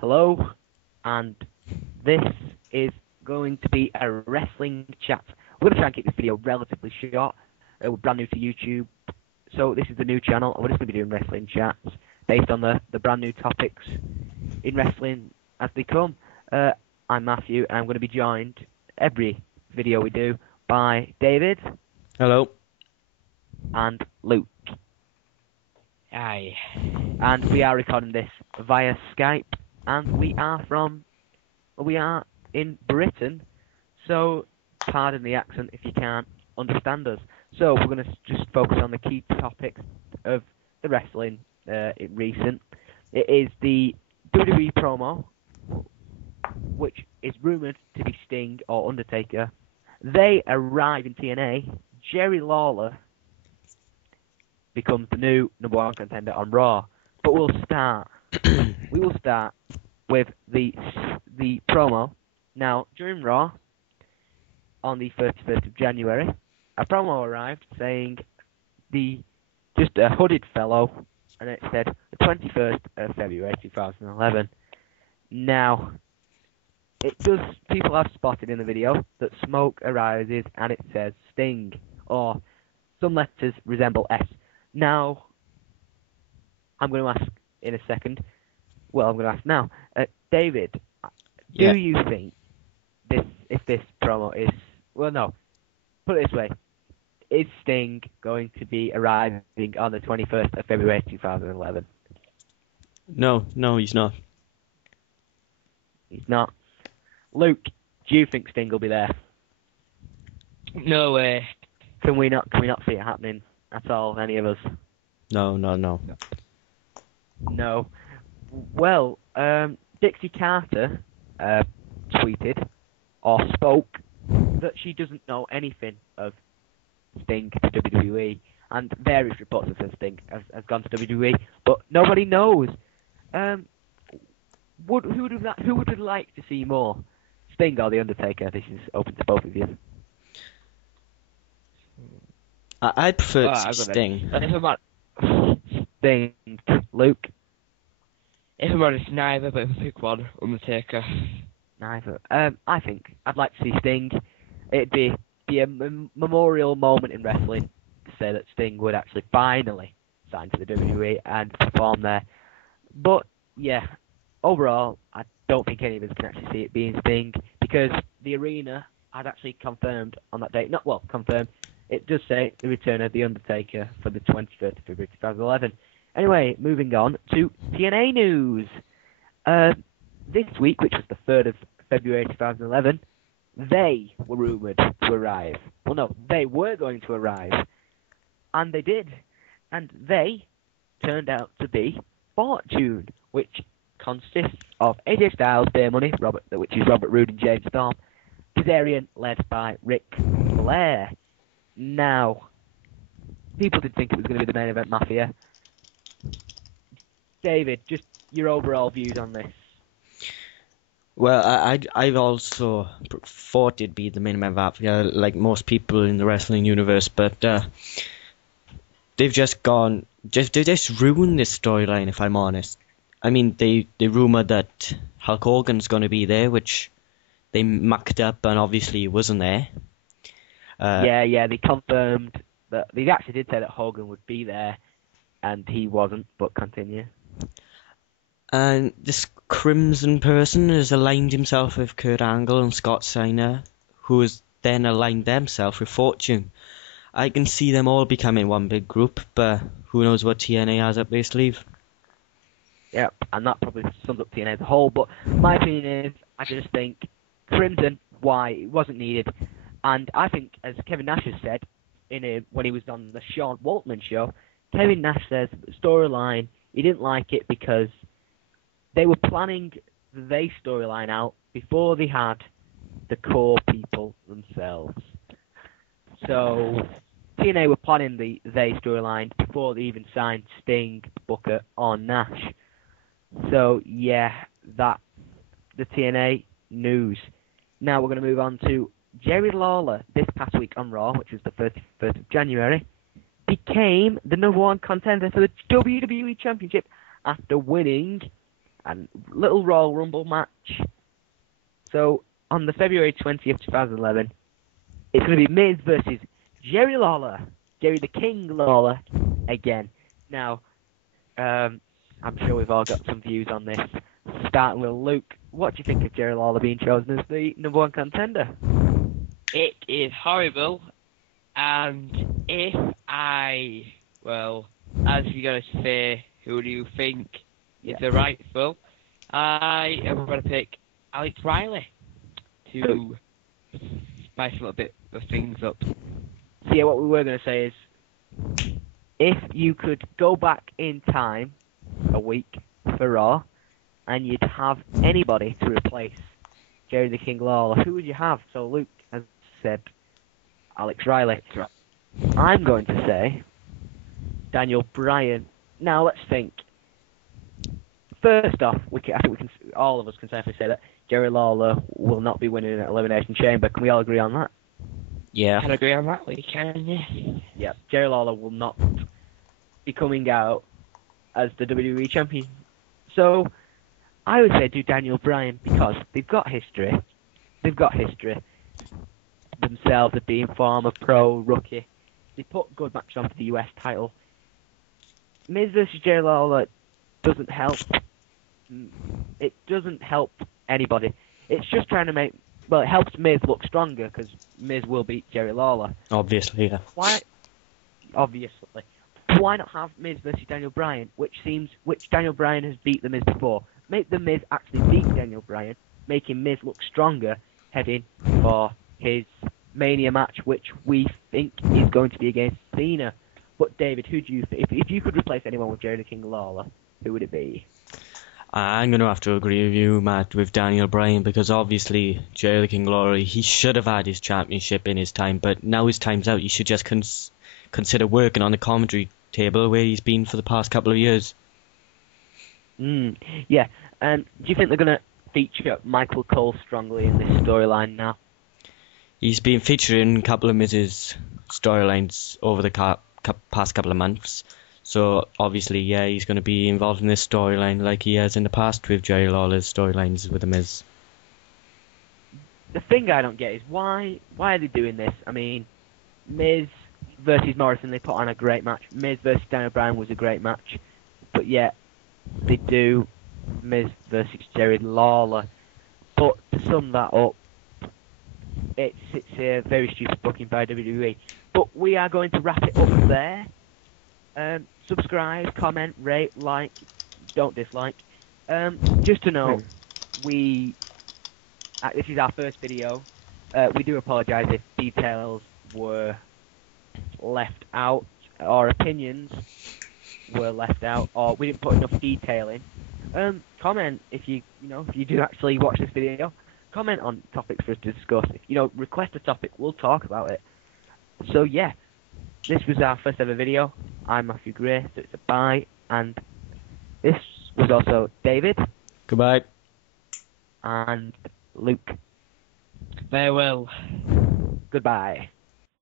Hello, and this is going to be a wrestling chat. We're going to try and keep this video relatively short. We're brand new to YouTube, so this is the new channel, and we're just going to be doing wrestling chats based on the brand new topics in wrestling as they come. I'm Matthew, and I'm going to be joined every video we do by David. Hello. And Luke. Aye. And we are recording this via Skype, and we are in Britain, so pardon the accent if you can't understand us. So we're going to just focus on the key topics of the wrestling recent. It is the WWE promo, which is rumoured to be Sting or Undertaker. They arrive in TNA. Jerry Lawler becomes the new #1 contender on Raw. But we will start with the promo. Now, during Raw, on the 31st of January, a promo arrived saying just a hooded fellow, and it said the 21st of February 2011. Now, people have spotted in the video that smoke arises and it says Sting, or some letters resemble S. Now, I'm going to ask in a second. Well, I'm going to ask now. David, do you think if this promo is... Well, no. Put it this way. Is Sting going to be arriving on the 21st of February 2011? No, he's not. He's not. Luke, do you think Sting will be there? No way. Can we not see it happening at all, any of us? No. No. Well, Dixie Carter tweeted or spoke that she doesn't know anything of Sting to WWE, and various reports of Sting has gone to WWE, but nobody knows. Who would like to see more, Sting or the Undertaker? This is open to both of you. I prefer Sting. If I'm not, Sting, Luke. if I'm honest, neither, but if I pick one, Undertaker. Neither. I think I'd like to see Sting. It'd be a memorial moment in wrestling to say that Sting would actually finally sign to the WWE and perform there. But yeah, overall, I don't think any of us can actually see it being Sting, because the arena had actually confirmed on that date. Confirmed. It does say the return of The Undertaker for the 21st of February 2011. Anyway, moving on to TNA news. This week, which was the 3rd of February 2011, they were rumoured to arrive. Well, no, they were going to arrive. And they did. And they turned out to be Fortune, which consists of AJ Styles, Bear Money, which is Robert Roode and James Storm, Kazarian, led by Ric Flair. Now, people did think it was going to be the main event Mafia. David, just your overall views on this. Well, I've also thought it'd be the main event Mafia, like most people in the wrestling universe, but they've just ruined this storyline, if I'm honest. I mean, they rumoured that Hulk Hogan's going to be there, which they mucked up and obviously he wasn't there. Yeah, they confirmed that they actually did say that Hogan would be there, and he wasn't. But continue. And this Crimson person has aligned himself with Kurt Angle and Scott Steiner, who has then aligned themselves with Fortune. I can see them all becoming one big group, but who knows what TNA has up their sleeve. Yep, and that probably sums up TNA as a whole. But my opinion is, I just think Crimson, why it wasn't needed. And I think, as Kevin Nash has said when he was on the Sean Waltman show, Kevin Nash says the storyline, he didn't like it because they were planning the they storyline out before they had the core people themselves. So TNA were planning the they storyline before they even signed Sting, Booker, or Nash. So yeah, that's the TNA news. Now we're going to move on to Jerry Lawler. This past week on Raw, which was the 31st of January, became the #1 contender for the WWE Championship after winning and little Royal Rumble match. So on the February 20th, 2011, it's going to be Miz versus Jerry Lawler, Jerry the King Lawler, again. Now, I'm sure we've all got some views on this. Starting with Luke, what do you think of Jerry Lawler being chosen as the #1 contender? It is horrible, and as you're going to say, who do you think is the rightful? I am going to pick Alex Riley to spice a little bit of things up. So yeah, what we were going to say is, if you could go back in time a week for Raw, and you'd have anybody to replace Jerry the King Lawler, who would you have? So Luke has said Alex Riley. I'm going to say Daniel Bryan. Now let's think. First off, I think all of us can safely say that Jerry Lawler will not be winning at Elimination Chamber. Can we all agree on that? Yeah. Can agree on that? We can, yes. Yeah, Jerry Lawler will not be coming out as the WWE Champion. So I would say do Daniel Bryan, because they've got history. They've got history themselves of being former pro, rookie. They put good matches on for the US title. Miz versus Jerry Lawler doesn't help. It doesn't help anybody. It's just trying to make... Well, it helps Miz look stronger, because Miz will beat Jerry Lawler. Obviously, yeah. Why? Obviously. Why not have Miz versus Daniel Bryan, which Daniel Bryan has beat the Miz before? Make the Miz actually beat Daniel Bryan, making Miz look stronger, heading for his Mania match, which we think is going to be against Cena. But David, who do you think? If you could replace anyone with Jerry the King Lawler, who would it be? I'm going to have to agree with you, Matt, with Daniel Bryan, because obviously Jerry the King Lawler, he should have had his championship in his time, but now his time's out. He should just consider working on the commentary table where he's been for the past couple of years. Yeah. Do you think they're going to feature Michael Cole strongly in this storyline now? He's been featured in a couple of Miz's storylines over the past couple of months. So, obviously, yeah, he's going to be involved in this storyline like he has in the past with Jerry Lawler's storylines with The Miz. The thing I don't get is why are they doing this? I mean, Miz versus Morrison, they put on a great match. Miz versus Daniel Bryan was a great match. But yet, they do Miz versus Jerry Lawler. But to sum that up, it's a very stupid booking by WWE. But we are going to wrap it up there. Subscribe, comment, rate, like, don't dislike. Just to know, this is our first video. We do apologise if details were left out, or opinions were left out, or we didn't put enough detail in. Comment if you do actually watch this video. Comment on topics for us to discuss. If request a topic, we'll talk about it. So yeah, this was our first ever video. I'm Matthew Gray, so it's a bye, and this was also David. Goodbye. And Luke. Farewell. Goodbye.